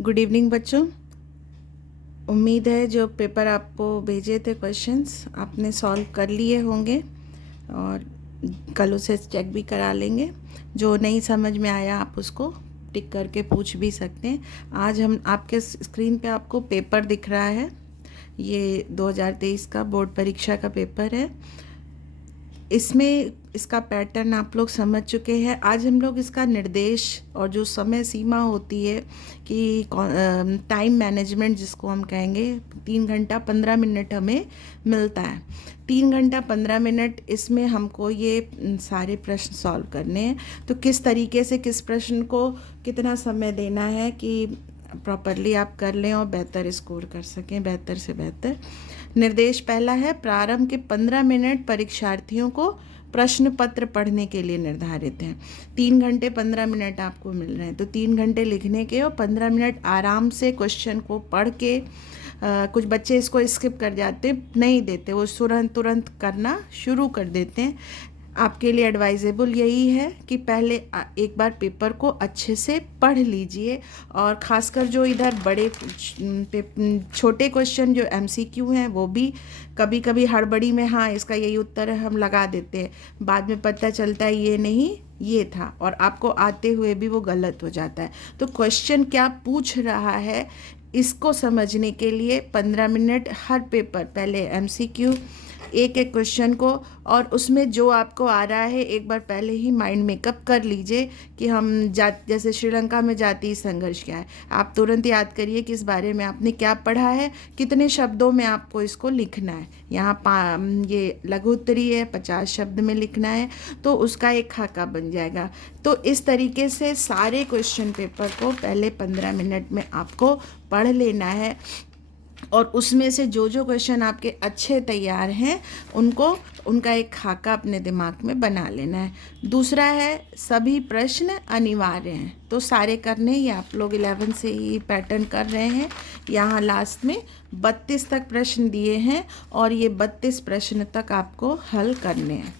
Good evening बच्चों। उम्मीद है जो पेपर आपको भेजे थे क्वेश्चंस आपने सॉल्व कर लिए होंगे और कल उसे चेक भी करा लेंगे। जो नहीं समझ में आया आप उसको टिक करके पूछ भी सकते हैं। आज हम आपके स्क्रीन पे आपको पेपर दिख रहा है। ये 2023 का बोर्ड परीक्षा का पेपर है। इसमें इसका पैटर्न आप लोग समझ चुके हैं। आज हम लोग इसका निर्देश और जो समय सीमा होती है कि टाइम मैनेजमेंट जिसको हम कहेंगे, 3 घंटा 15 मिनट हमें मिलता है। 3 घंटा 15 मिनट इसमें हमको ये सारे प्रश्न सॉल्व करने हैं। तो किस तरीके से किस प्रश्न को कितना समय देना है कि प्रॉपरली आप कर लें और बेहतर स्कोर कर सकें, बेहतर से बेहतर। निर्देश पहला है, प्रारंभ के 15 मिनट परीक्षार्थियों को प्रश्न पत्र पढ़ने के लिए निर्धारित हैं। 3 घंटे 15 मिनट आपको मिल रहे हैं, तो 3 घंटे लिखने के और 15 मिनट आराम से क्वेश्चन को पढ़ के कुछ बच्चे इसको स्किप कर जाते, नहीं देते, वो तुरंत करना शुरू कर देते हैं। आपके लिए एडवाइजेबल यही है कि पहले एक बार पेपर को अच्छे से पढ़ लीजिए और ख़ासकर जो इधर बड़े छोटे क्वेश्चन जो एमसीक्यू हैं वो भी कभी कभी हड़बड़ी में हाँ इसका यही उत्तर है हम लगा देते हैं, बाद में पता चलता है ये नहीं ये था और आपको आते हुए भी वो गलत हो जाता है। तो क्वेश्चन क्या पूछ रहा है इसको समझने के लिए 15 मिनट हर पेपर, पहले एमसीक्यू एक एक क्वेश्चन को, और उसमें जो आपको आ रहा है एक बार पहले ही माइंड मेकअप कर लीजिए कि हम जैसे श्रीलंका में जातीय संघर्ष क्या है, आप तुरंत याद करिए कि इस बारे में आपने क्या पढ़ा है, कितने शब्दों में आपको इसको लिखना है। यहाँ ये लघु उत्तरी है, 50 शब्द में लिखना है, तो उसका एक खाका बन जाएगा। तो इस तरीके से सारे क्वेश्चन पेपर को पहले 15 मिनट में आपको पढ़ लेना है और उसमें से जो जो क्वेश्चन आपके अच्छे तैयार हैं उनका एक खाका अपने दिमाग में बना लेना है। दूसरा है, सभी प्रश्न अनिवार्य हैं, तो सारे करने ही आप लोग 11 से ही पैटर्न कर रहे हैं। यहाँ लास्ट में 32 तक प्रश्न दिए हैं और ये 32 प्रश्न तक आपको हल करने हैं।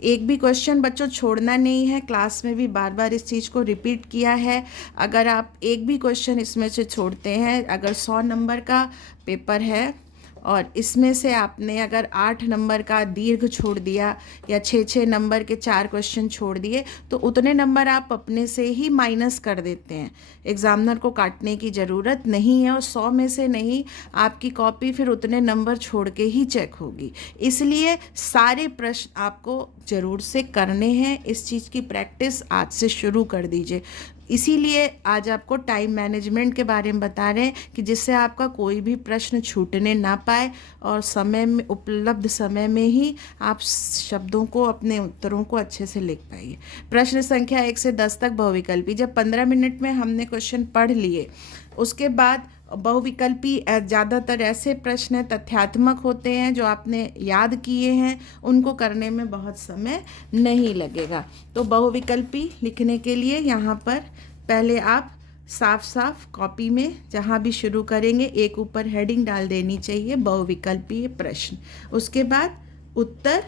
एक भी क्वेश्चन बच्चों छोड़ना नहीं है। क्लास में भी बार बार इस चीज़ को रिपीट किया है। अगर आप एक भी क्वेश्चन इसमें से छोड़ते हैं, अगर 100 नंबर का पेपर है और इसमें से आपने अगर 8 नंबर का दीर्घ छोड़ दिया या 6 नंबर के 4 क्वेश्चन छोड़ दिए, तो उतने नंबर आप अपने से ही माइनस कर देते हैं। एग्जामिनर को काटने की ज़रूरत नहीं है और 100 में से नहीं, आपकी कॉपी फिर उतने नंबर छोड़ के ही चेक होगी। इसलिए सारे प्रश्न आपको ज़रूर से करने हैं। इस चीज़ की प्रैक्टिस आज से शुरू कर दीजिए। इसीलिए आज आपको टाइम मैनेजमेंट के बारे में बता रहे हैं कि जिससे आपका कोई भी प्रश्न छूटने ना पाए और समय में, उपलब्ध समय में ही आप शब्दों को, अपने उत्तरों को अच्छे से लिख पाइए। प्रश्न संख्या 1 से 10 तक बहुविकल्पी। जब 15 मिनट में हमने क्वेश्चन पढ़ लिए, उसके बाद बहुविकल्पी ज़्यादातर ऐसे प्रश्न हैं, तथ्यात्मक होते हैं, जो आपने याद किए हैं, उनको करने में बहुत समय नहीं लगेगा। तो बहुविकल्पी लिखने के लिए यहाँ पर पहले आप साफ साफ कॉपी में जहाँ भी शुरू करेंगे एक ऊपर हेडिंग डाल देनी चाहिए, बहुविकल्पी प्रश्न। उसके बाद उत्तर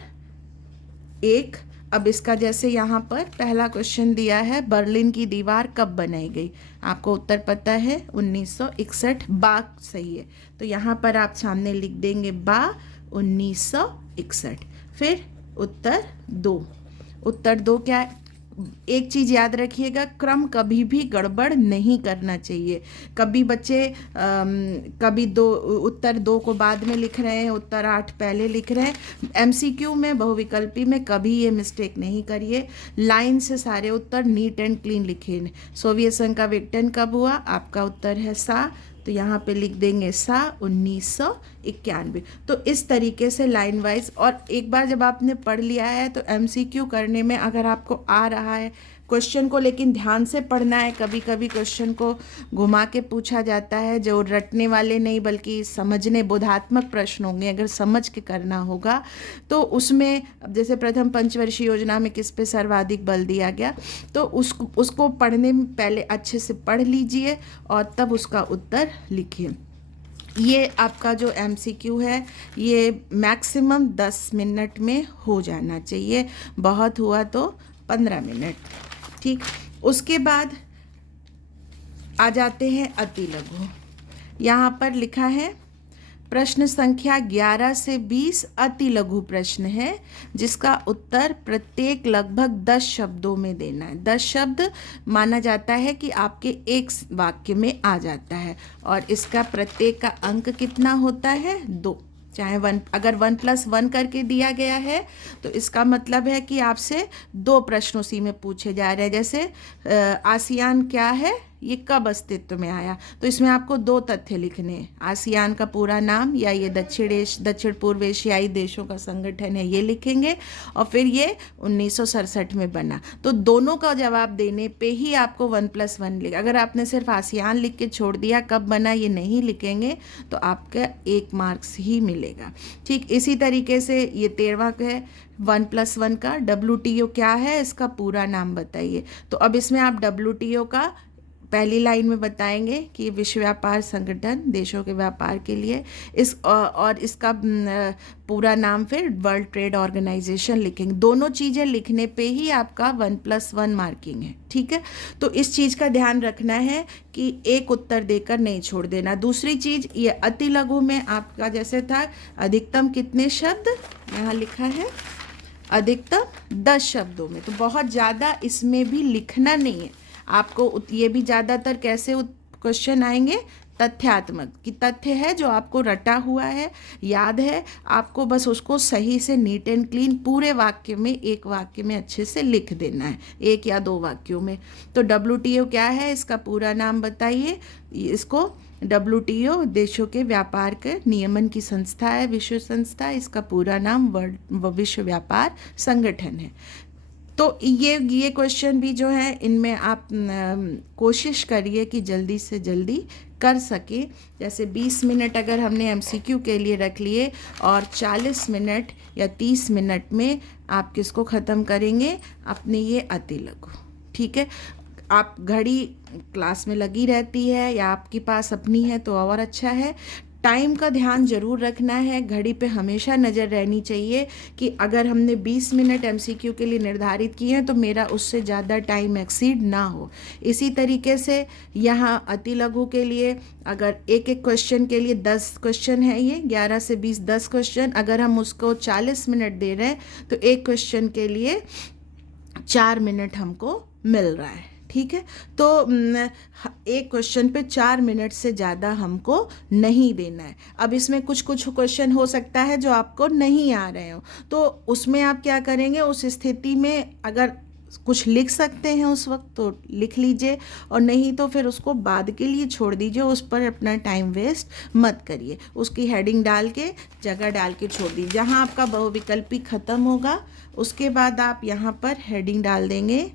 एक। अब इसका जैसे यहाँ पर पहला क्वेश्चन दिया है, बर्लिन की दीवार कब बनाई गई, आपको उत्तर पता है 1961। बा सही है, तो यहाँ पर आप सामने लिख देंगे बा 1961। फिर उत्तर दो। उत्तर दो क्या है, एक चीज़ याद रखिएगा, क्रम कभी भी गड़बड़ नहीं करना चाहिए। कभी बच्चे कभी उत्तर 2 को बाद में लिख रहे हैं, उत्तर 8 पहले लिख रहे हैं। एमसीक्यू में, बहुविकल्पी में कभी ये मिस्टेक नहीं करिए। लाइन से सारे उत्तर नीट एंड क्लीन लिखिए। सोवियत संघ का विघटन कब हुआ, आपका उत्तर है सा, तो यहाँ पे लिख देंगे सा 1991। तो इस तरीके से लाइन वाइज, और एक बार जब आपने पढ़ लिया है तो एमसीक्यू करने में अगर आपको आ रहा है क्वेश्चन को, लेकिन ध्यान से पढ़ना है। कभी कभी क्वेश्चन को घुमा के पूछा जाता है, जो रटने वाले नहीं बल्कि समझने, बोधात्मक प्रश्न होंगे, अगर समझ के करना होगा तो उसमें जैसे प्रथम पंचवर्षीय योजना में किस पे सर्वाधिक बल दिया गया, तो उसको पढ़ने में पहले अच्छे से पढ़ लीजिए और तब उसका उत्तर लिखिए। ये आपका जो एमसीक्यू है ये मैक्सिमम 10 मिनट में हो जाना चाहिए, बहुत हुआ तो 15 मिनट। ठीक, उसके बाद आ जाते हैं अति लघु। यहाँ पर लिखा है प्रश्न संख्या 11 से 20 अति लघु प्रश्न है, जिसका उत्तर प्रत्येक लगभग 10 शब्दों में देना है। 10 शब्द माना जाता है कि आपके एक वाक्य में आ जाता है, और इसका प्रत्येक का अंक कितना होता है? 2। चाहे 1, अगर 1+1 करके दिया गया है तो इसका मतलब है कि आपसे 2 प्रश्न उसी में पूछे जा रहे हैं। जैसे आसियान क्या है, ये कब अस्तित्व में आया, तो इसमें आपको 2 तथ्य लिखने हैं। आसियान का पूरा नाम, या ये दक्षिण पूर्व एशियाई देशों का संगठन है, ये लिखेंगे, और फिर ये 1967 में बना। तो दोनों का जवाब देने पे ही आपको 1+1 लिख। अगर आपने सिर्फ आसियान लिख के छोड़ दिया, कब बना ये नहीं लिखेंगे, तो आपका 1 मार्क्स ही मिलेगा। ठीक इसी तरीके से ये 13वां है 1+1 का। WTO क्या है, इसका पूरा नाम बताइए। तो अब इसमें आप WTO का पहली लाइन में बताएंगे कि विश्व व्यापार संगठन, देशों के व्यापार के लिए, और इसका पूरा नाम फिर वर्ल्ड ट्रेड ऑर्गेनाइजेशन लिखेंगे। दोनों चीज़ें लिखने पे ही आपका 1+1 मार्किंग है। ठीक है, तो इस चीज़ का ध्यान रखना है कि एक उत्तर देकर नहीं छोड़ देना। दूसरी चीज़, ये अति लघु में आपका जैसे था अधिकतम कितने शब्द, यहाँ लिखा है अधिकतम 10 शब्दों में, तो बहुत ज़्यादा इसमें भी लिखना नहीं है आपको। ये भी ज़्यादातर कैसे क्वेश्चन आएंगे, तथ्यात्मक, कि तथ्य है जो आपको रटा हुआ है, याद है, आपको बस उसको सही से नीट एंड क्लीन पूरे वाक्य में, एक वाक्य में अच्छे से लिख देना है, 1 या 2 वाक्यों में। तो WTO क्या है, इसका पूरा नाम बताइए। इसको WTO देशों के व्यापार के नियमन की संस्था है, विश्व संस्था। इसका पूरा नाम विश्व व्यापार संगठन है। तो ये क्वेश्चन भी जो है, इनमें आप कोशिश करिए कि जल्दी से जल्दी कर सके। जैसे 20 मिनट अगर हमने MCQ के लिए रख लिए, और 40 मिनट या 30 मिनट में आप किसको ख़त्म करेंगे, अपने ये अति लघु। ठीक है, आप घड़ी क्लास में लगी रहती है या आपके पास अपनी है तो और अच्छा है। टाइम का ध्यान ज़रूर रखना है, घड़ी पे हमेशा नज़र रहनी चाहिए कि अगर हमने 20 मिनट MCQ के लिए निर्धारित किए हैं तो मेरा उससे ज़्यादा टाइम एक्सीड ना हो। इसी तरीके से यहाँ अति लघु के लिए अगर एक एक क्वेश्चन के लिए 10 क्वेश्चन है, ये 11 से 20 10 क्वेश्चन, अगर हम उसको 40 मिनट दे रहे हैं तो एक क्वेश्चन के लिए 4 मिनट हमको मिल रहा है। ठीक है, तो एक क्वेश्चन पे 4 मिनट से ज़्यादा हमको नहीं देना है। अब इसमें कुछ क्वेश्चन हो सकता है जो आपको नहीं आ रहे हो, तो उसमें आप क्या करेंगे, उस स्थिति में अगर कुछ लिख सकते हैं उस वक्त तो लिख लीजिए, और नहीं तो फिर उसको बाद के लिए छोड़ दीजिए, उस पर अपना टाइम वेस्ट मत करिए। उसकी हेडिंग डाल के, जगह डाल के छोड़ दीजिए। जहाँ आपका बहुविकल्पी ख़त्म होगा उसके बाद आप यहाँ पर हेडिंग डाल देंगे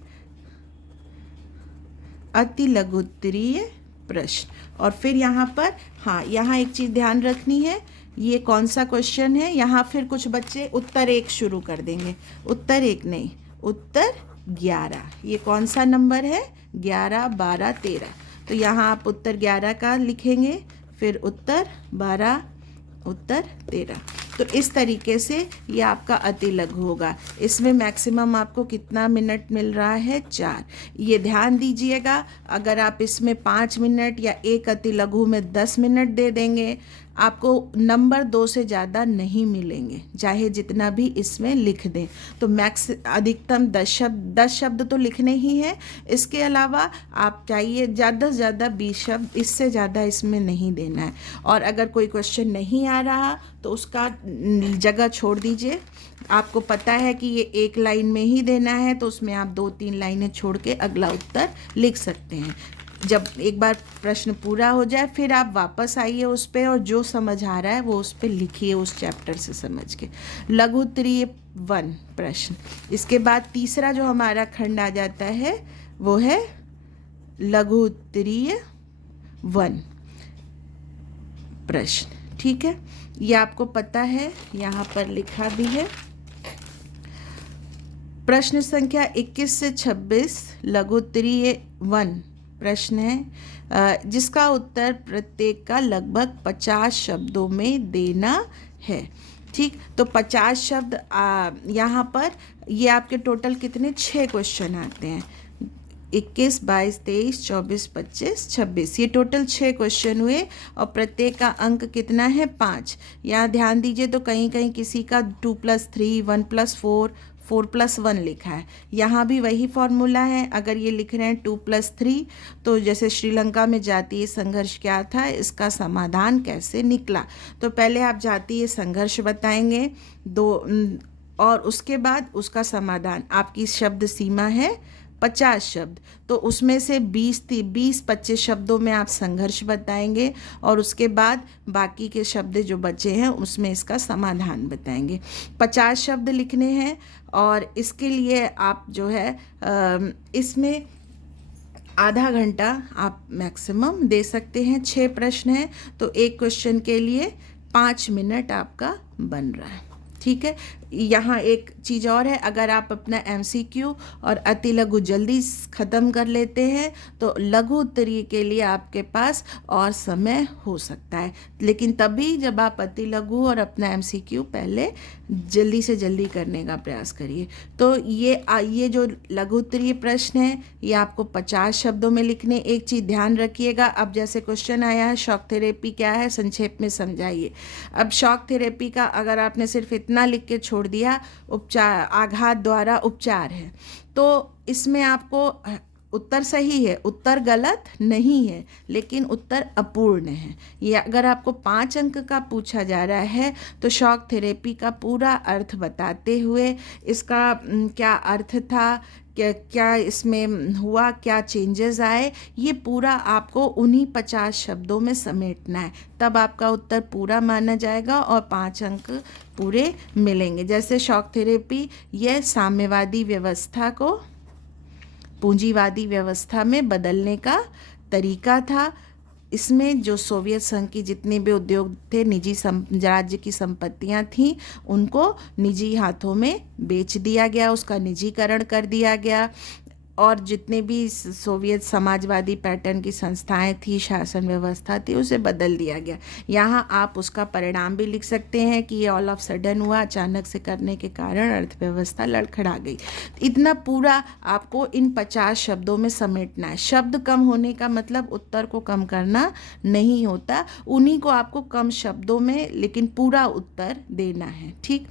अति लघु उत्तरीय प्रश्न। और फिर यहाँ पर, हाँ, यहाँ एक चीज़ ध्यान रखनी है, ये कौन सा क्वेश्चन है, यहाँ फिर कुछ बच्चे उत्तर 1 शुरू कर देंगे। उत्तर 1 नहीं, उत्तर 11। ये कौन सा नंबर है, 11, 12, 13। तो यहाँ आप उत्तर 11 का लिखेंगे, फिर उत्तर 12, उत्तर 13। तो इस तरीके से ये आपका अति लघु होगा। इसमें मैक्सिमम आपको कितना मिनट मिल रहा है, 4। ये ध्यान दीजिएगा, अगर आप इसमें 5 मिनट या एक अति लघु में 10 मिनट दे देंगे, आपको नंबर 2 से ज़्यादा नहीं मिलेंगे, चाहे जितना भी इसमें लिख दें। तो अधिकतम 10 शब्द तो लिखने ही हैं। इसके अलावा आप चाहिए ज़्यादा से ज़्यादा 20 शब्द, इससे ज़्यादा इसमें नहीं देना है। और अगर कोई क्वेश्चन नहीं आ रहा तो उसका जगह छोड़ दीजिए। आपको पता है कि ये एक लाइन में ही देना है, तो उसमें आप 2-3 लाइनें छोड़ के अगला उत्तर लिख सकते हैं। जब एक बार प्रश्न पूरा हो जाए फिर आप वापस आइए उस पर, और जो समझ आ रहा है वो उस पर लिखिए, उस चैप्टर से समझ के। लघु उत्तरीय 1 प्रश्न। इसके बाद तीसरा जो हमारा खंड आ जाता है वो है लघु उत्तरीय 1 प्रश्न। ठीक है, ये आपको पता है, यहाँ पर लिखा भी है। प्रश्न संख्या 21 से 26 लघु उत्तरीय 1 प्रश्न है, जिसका उत्तर प्रत्येक का लगभग 50 शब्दों में देना है। ठीक, तो 50 शब्द यहाँ पर ये आपके टोटल कितने 6 क्वेश्चन आते हैं। 21, 22, 23, 24, 25, 26, ये टोटल 6 क्वेश्चन हुए और प्रत्येक का अंक कितना है 5। यहाँ ध्यान दीजिए तो कहीं कहीं किसी का 2+3, 1+4, 4+1 लिखा है। यहाँ भी वही फॉर्मूला है। अगर ये लिख रहे हैं 2+3 तो जैसे श्रीलंका में जातीय संघर्ष क्या था, इसका समाधान कैसे निकला। तो पहले आप जातीय संघर्ष बताएंगे और उसके बाद उसका समाधान। आपकी शब्द सीमा है 50 शब्द, तो उसमें से 20-25 शब्दों में आप संघर्ष बताएंगे और उसके बाद बाकी के शब्द जो बचे हैं उसमें इसका समाधान बताएंगे। 50 शब्द लिखने हैं और इसके लिए आप जो है इसमें आधा घंटा आप मैक्सिमम दे सकते हैं। 6 प्रश्न हैं तो एक क्वेश्चन के लिए 5 मिनट आपका बन रहा है। ठीक है। यहाँ एक चीज़ और है, अगर आप अपना MCQ और अति लघु जल्दी ख़त्म कर लेते हैं तो लघु उत्तरीय के लिए आपके पास और समय हो सकता है, लेकिन तभी जब आप अति लघु और अपना MCQ पहले जल्दी से जल्दी करने का प्रयास करिए। तो ये जो लघु उत्तरीय प्रश्न है ये आपको 50 शब्दों में लिखने। एक चीज़ ध्यान रखिएगा, अब जैसे क्वेश्चन आया है शॉक थेरेपी क्या है, संक्षेप में समझाइए। अब शॉक थेरेपी का अगर आपने सिर्फ इतना लिख के छोड़ दिया, उपचार आघात द्वारा उपचार है, तो इसमें आपको उत्तर सही है, उत्तर गलत नहीं है, लेकिन उत्तर अपूर्ण है। ये अगर आपको 5 अंक का पूछा जा रहा है तो शॉक थेरेपी का पूरा अर्थ बताते हुए इसका क्या अर्थ था, क्या इसमें हुआ, क्या चेंजेस आए, ये पूरा आपको उन्हीं 50 शब्दों में समेटना है, तब आपका उत्तर पूरा माना जाएगा और 5 अंक पूरे मिलेंगे। जैसे शॉक थेरेपी यह साम्यवादी व्यवस्था को पूंजीवादी व्यवस्था में बदलने का तरीका था। इसमें जो सोवियत संघ की जितने भी उद्योग थे, निजी राज्य की संपत्तियां थीं, उनको निजी हाथों में बेच दिया गया, उसका निजीकरण कर दिया गया और जितने भी सोवियत समाजवादी पैटर्न की संस्थाएं थी, शासन व्यवस्था थी, उसे बदल दिया गया। यहाँ आप उसका परिणाम भी लिख सकते हैं कि ये ऑल ऑफ सडन हुआ, अचानक से करने के कारण अर्थव्यवस्था लड़खड़ा गई। इतना पूरा आपको इन 50 शब्दों में समेटना है। शब्द कम होने का मतलब उत्तर को कम करना नहीं होता, उन्हीं को आपको कम शब्दों में लेकिन पूरा उत्तर देना है। ठीक,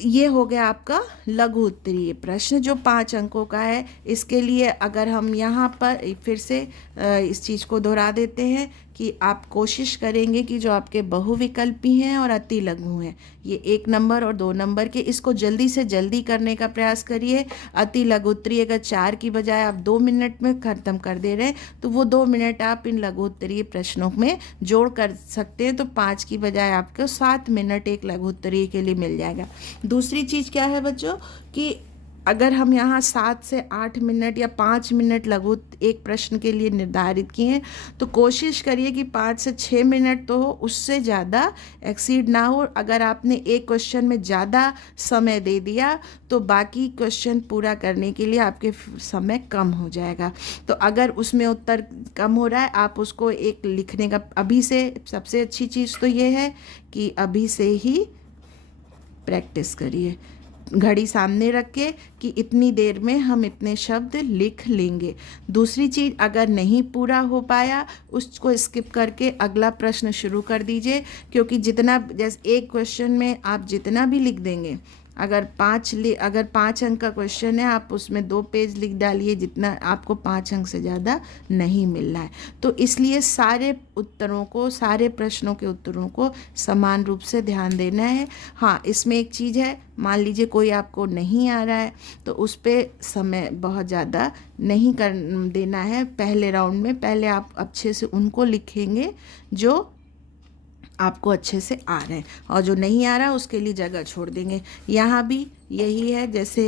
ये हो गया आपका लघु उत्तरीय प्रश्न जो 5 अंकों का है। इसके लिए अगर हम यहाँ पर फिर से इस चीज़ को दोहरा देते हैं कि आप कोशिश करेंगे कि जो आपके बहुविकल्पी हैं और अति लघु हैं, ये 1 नंबर और 2 नंबर के, इसको जल्दी से जल्दी करने का प्रयास करिए। अति लघु उत्तरीय अगर 4 की बजाय आप 2 मिनट में ख़त्म कर दे रहे हैं तो वो 2 मिनट आप इन लघु उत्तरीय प्रश्नों में जोड़ कर सकते हैं, तो 5 की बजाय आपको 7 मिनट एक लघु उत्तरीय के लिए मिल जाएगा। दूसरी चीज़ क्या है बच्चों कि अगर हम यहाँ 7 से 8 मिनट या 5 मिनट लघु एक प्रश्न के लिए निर्धारित किए तो कोशिश करिए कि 5 से 6 मिनट तो हो, उससे ज़्यादा एक्सीड ना हो। अगर आपने एक क्वेश्चन में ज़्यादा समय दे दिया तो बाकी क्वेश्चन पूरा करने के लिए आपके समय कम हो जाएगा। तो अगर उसमें उत्तर कम हो रहा है, आप उसको एक लिखने का अभी से, सबसे अच्छी चीज़ तो ये है कि अभी से ही प्रैक्टिस करिए, घड़ी सामने रख के कि इतनी देर में हम इतने शब्द लिख लेंगे। दूसरी चीज़, अगर नहीं पूरा हो पाया उसको स्किप करके अगला प्रश्न शुरू कर दीजिए, क्योंकि जितना जैसे एक क्वेश्चन में आप जितना भी लिख देंगे, अगर 5 अंक का क्वेश्चन है आप उसमें 2 पेज लिख डालिए, जितना आपको 5 अंक से ज़्यादा नहीं मिल रहा है। तो इसलिए सारे उत्तरों को, सारे प्रश्नों के उत्तरों को समान रूप से ध्यान देना है। हाँ, इसमें एक चीज़ है, मान लीजिए कोई आपको नहीं आ रहा है तो उस पर समय बहुत ज़्यादा नहीं कर देना है। पहले राउंड में पहले आप अच्छे से उनको लिखेंगे जो आपको अच्छे से आ रहे हैं, और जो नहीं आ रहा उसके लिए जगह छोड़ देंगे। यहाँ भी यही है, जैसे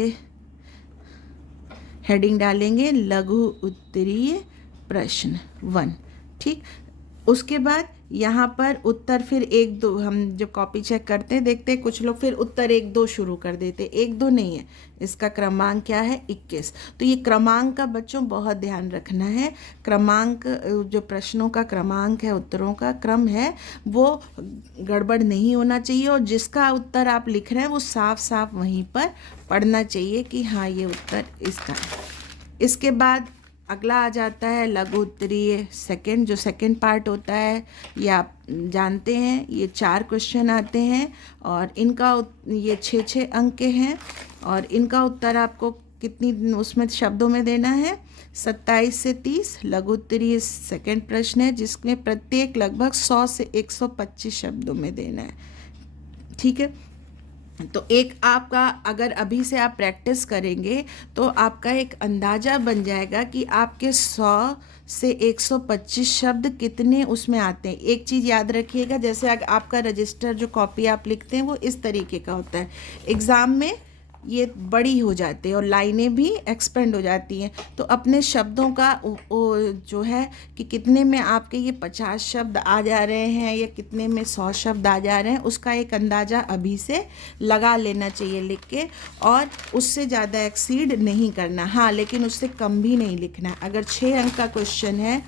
हेडिंग डालेंगे लघु उत्तरीय प्रश्न 1। ठीक, उसके बाद यहाँ पर उत्तर फिर एक दो, हम जब कॉपी चेक करते हैं देखते हैं कुछ लोग फिर उत्तर एक दो शुरू कर देते, एक दो नहीं है, इसका क्रमांक क्या है 21। तो ये क्रमांक का बच्चों बहुत ध्यान रखना है। क्रमांक जो प्रश्नों का क्रमांक है, उत्तरों का क्रम है, वो गड़बड़ नहीं होना चाहिए और जिसका उत्तर आप लिख रहे हैं वो साफ साफ वहीं पर पढ़ना चाहिए कि हाँ ये उत्तर इसका है। इसके बाद अगला आ जाता है लघु उत्तरीय सेकंड, जो सेकंड पार्ट होता है ये आप जानते हैं। ये 4 क्वेश्चन आते हैं और इनका ये 6 अंक के हैं और इनका उत्तर आपको कितनी उसमें शब्दों में देना है, 27 से 30 लघु उत्तरीय सेकंड प्रश्न है जिसमें प्रत्येक लगभग 100 से 125 शब्दों में देना है। ठीक है, तो एक आपका अगर अभी से आप प्रैक्टिस करेंगे तो आपका एक अंदाज़ा बन जाएगा कि आपके 100 से 125 शब्द कितने उसमें आते हैं। एक चीज़ याद रखिएगा, जैसे अगर आपका रजिस्टर जो कॉपी आप लिखते हैं वो इस तरीके का होता है, एग्ज़ाम में ये बड़ी हो जाती है और लाइनें भी एक्सपेंड हो जाती हैं। तो अपने शब्दों का जो है कि कितने में आपके ये 50 शब्द आ जा रहे हैं या कितने में 100 शब्द आ जा रहे हैं, उसका एक अंदाज़ा अभी से लगा लेना चाहिए लिख के, और उससे ज़्यादा एक्सीड नहीं करना। हाँ, लेकिन उससे कम भी नहीं लिखना है। अगर 6 अंक का क्वेश्चन है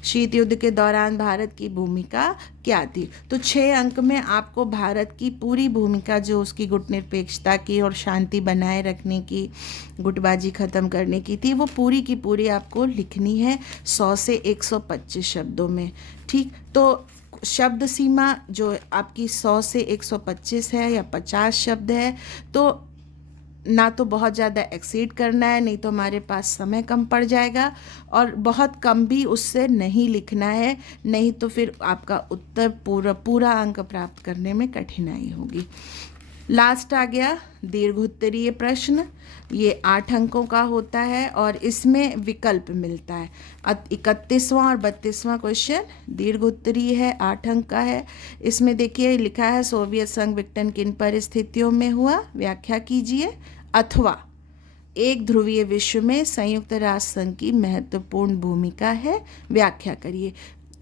शीत युद्ध के दौरान भारत की भूमिका क्या थी, तो 6 अंक में आपको भारत की पूरी भूमिका, जो उसकी गुटनिरपेक्षता की और शांति बनाए रखने की, गुटबाजी ख़त्म करने की थी, वो पूरी की पूरी आपको लिखनी है 100 से 125 शब्दों में। ठीक, तो शब्द सीमा जो आपकी 100 से 125 है या 50 शब्द है, तो ना तो बहुत ज़्यादा एक्सीड करना है, नहीं तो हमारे पास समय कम पड़ जाएगा, और बहुत कम भी उससे नहीं लिखना है, नहीं तो फिर आपका उत्तर पूरा अंक प्राप्त करने में कठिनाई होगी। लास्ट आ गया दीर्घ उत्तरीय प्रश्न। ये 8 अंकों का होता है और इसमें विकल्प मिलता है। 31वां और 32वां क्वेश्चन दीर्घ उत्तरीय है, 8 अंक का है। इसमें देखिए लिखा है सोवियत संघ विघटन किन परिस्थितियों में हुआ, व्याख्या कीजिए, अथवा एक ध्रुवीय विश्व में संयुक्त राष्ट्र संघ की महत्वपूर्ण भूमिका है, व्याख्या करिए।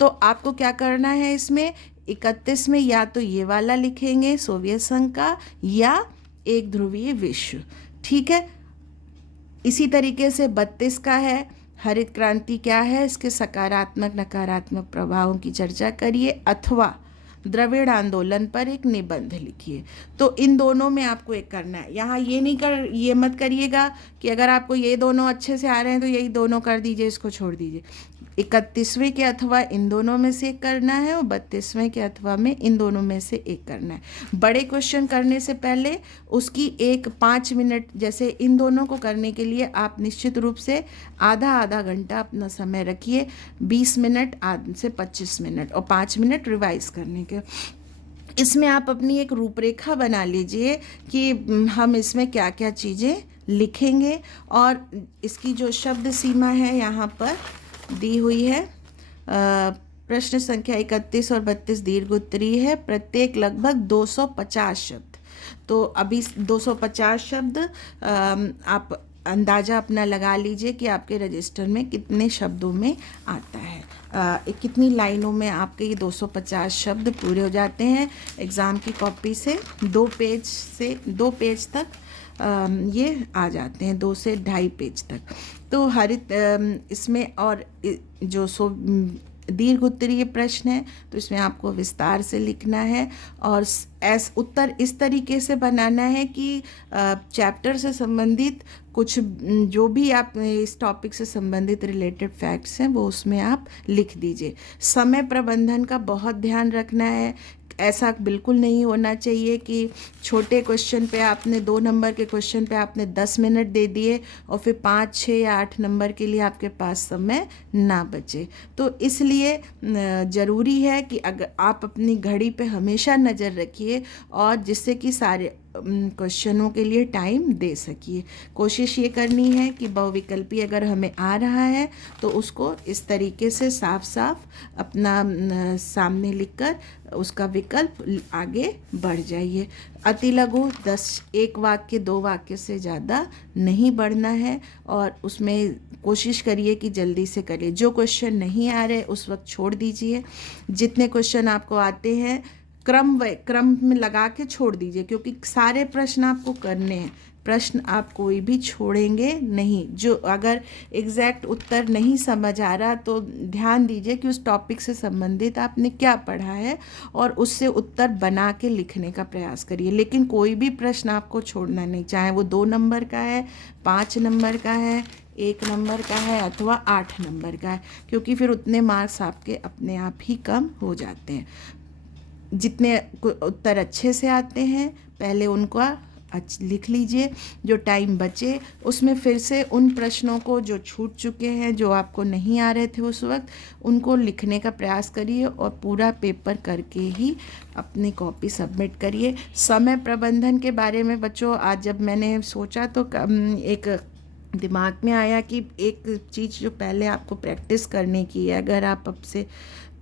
तो आपको क्या करना है, इसमें 31 में या तो ये वाला लिखेंगे सोवियत संघ का या एक ध्रुवीय विश्व। ठीक है, इसी तरीके से 32 का है हरित क्रांति क्या है, इसके सकारात्मक नकारात्मक प्रभावों की चर्चा करिए, अथवा द्रविड़ आंदोलन पर एक निबंध लिखिए। तो इन दोनों में आपको एक करना है। यहाँ ये मत करिएगा कि अगर आपको ये दोनों अच्छे से आ रहे हैं तो यही दोनों कर दीजिए, इसको छोड़ दीजिए। 31वें के अथवा इन दोनों में से एक करना है और 32वें के अथवा में इन दोनों में से एक करना है। बड़े क्वेश्चन करने से पहले उसकी 5 मिनट, जैसे इन दोनों को करने के लिए आप निश्चित रूप से आधा घंटा अपना समय रखिए, 20 मिनट से 25 मिनट और 5 मिनट रिवाइज करने के। इसमें आप अपनी एक रूपरेखा बना लीजिए कि हम इसमें क्या क्या चीज़ें लिखेंगे, और इसकी जो शब्द सीमा है यहाँ पर दी हुई है। प्रश्न संख्या 31 और 32 दीर्घ उत्तरीय है, प्रत्येक लगभग 250 शब्द। तो अभी 250 शब्द आप अंदाज़ा अपना लगा लीजिए कि आपके रजिस्टर में कितने शब्दों में आता है, कितनी लाइनों में आपके ये 250 शब्द पूरे हो जाते हैं। एग्ज़ाम की कॉपी से 2 पेज तक ये आ जाते हैं, 2 से 2.5 पेज तक। तो इसमें और जो दीर्घ उत्तरीय प्रश्न है तो इसमें आपको विस्तार से लिखना है और उत्तर इस तरीके से बनाना है कि चैप्टर से संबंधित कुछ जो भी आप इस टॉपिक से संबंधित रिलेटेड फैक्ट्स हैं वो उसमें आप लिख दीजिए। समय प्रबंधन का बहुत ध्यान रखना है। ऐसा बिल्कुल नहीं होना चाहिए कि छोटे क्वेश्चन पे आपने 2 नंबर के क्वेश्चन पे आपने 10 मिनट दे दिए और फिर 5, 6 या 8 नंबर के लिए आपके पास समय ना बचे। तो इसलिए ज़रूरी है कि अगर आप अपनी घड़ी पे हमेशा नज़र रखिए और जिससे कि सारे क्वेश्चनों के लिए टाइम दे सकिए। कोशिश ये करनी है कि बहुविकल्पी अगर हमें आ रहा है तो उसको इस तरीके से साफ साफ अपना सामने लिखकर उसका विकल्प आगे बढ़ जाइए। अति लघु 1 वाक्य 2 वाक्य से ज़्यादा नहीं बढ़ना है और उसमें कोशिश करिए कि जल्दी से करिए। जो क्वेश्चन नहीं आ रहे उस वक्त छोड़ दीजिए। जितने क्वेश्चन आपको आते हैं क्रम में लगा के छोड़ दीजिए, क्योंकि सारे प्रश्न आपको करने हैं। प्रश्न आप कोई भी छोड़ेंगे नहीं। जो अगर एग्जैक्ट उत्तर नहीं समझ आ रहा तो ध्यान दीजिए कि उस टॉपिक से संबंधित आपने क्या पढ़ा है और उससे उत्तर बना के लिखने का प्रयास करिए। लेकिन कोई भी प्रश्न आपको छोड़ना नहीं, चाहे वो 2 नंबर का है, 5 नंबर का है, 1 नंबर का है अथवा 8 नंबर का है, क्योंकि फिर उतने मार्क्स आपके अपने आप ही कम हो जाते हैं। जितने उत्तर अच्छे से आते हैं पहले उनका लिख लीजिए। जो टाइम बचे उसमें फिर से उन प्रश्नों को जो छूट चुके हैं, जो आपको नहीं आ रहे थे उस वक्त, उनको लिखने का प्रयास करिए और पूरा पेपर करके ही अपनी कॉपी सबमिट करिए। समय प्रबंधन के बारे में बच्चों आज जब मैंने सोचा तो एक दिमाग में आया कि एक चीज़ जो पहले आपको प्रैक्टिस करने की है, अगर आप अब से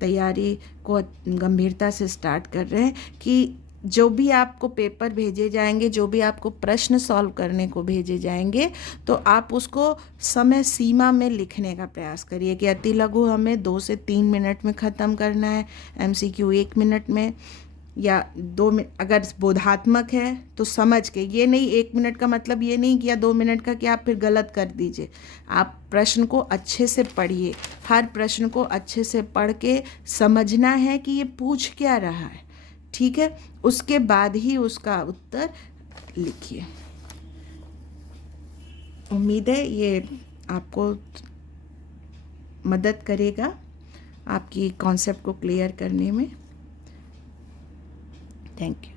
तैयारी को गंभीरता से स्टार्ट कर रहे हैं, कि जो भी आपको पेपर भेजे जाएंगे, जो भी आपको प्रश्न सॉल्व करने को भेजे जाएंगे, तो आप उसको समय सीमा में लिखने का प्रयास करिए कि अति लघु हमें 2 से 3 मिनट में ख़त्म करना है, MCQ 1 मिनट में या 2 मिनट। अगर बोधात्मक है तो समझ के, ये नहीं 1 मिनट का मतलब ये नहीं कि या 2 मिनट का कि आप फिर गलत कर दीजिए। आप प्रश्न को अच्छे से पढ़िए, हर प्रश्न को अच्छे से पढ़ के समझना है कि ये पूछ क्या रहा है, ठीक है। उसके बाद ही उसका उत्तर लिखिए। उम्मीद है ये आपको मदद करेगा आपकी कॉन्सेप्ट को क्लियर करने में। Thank you.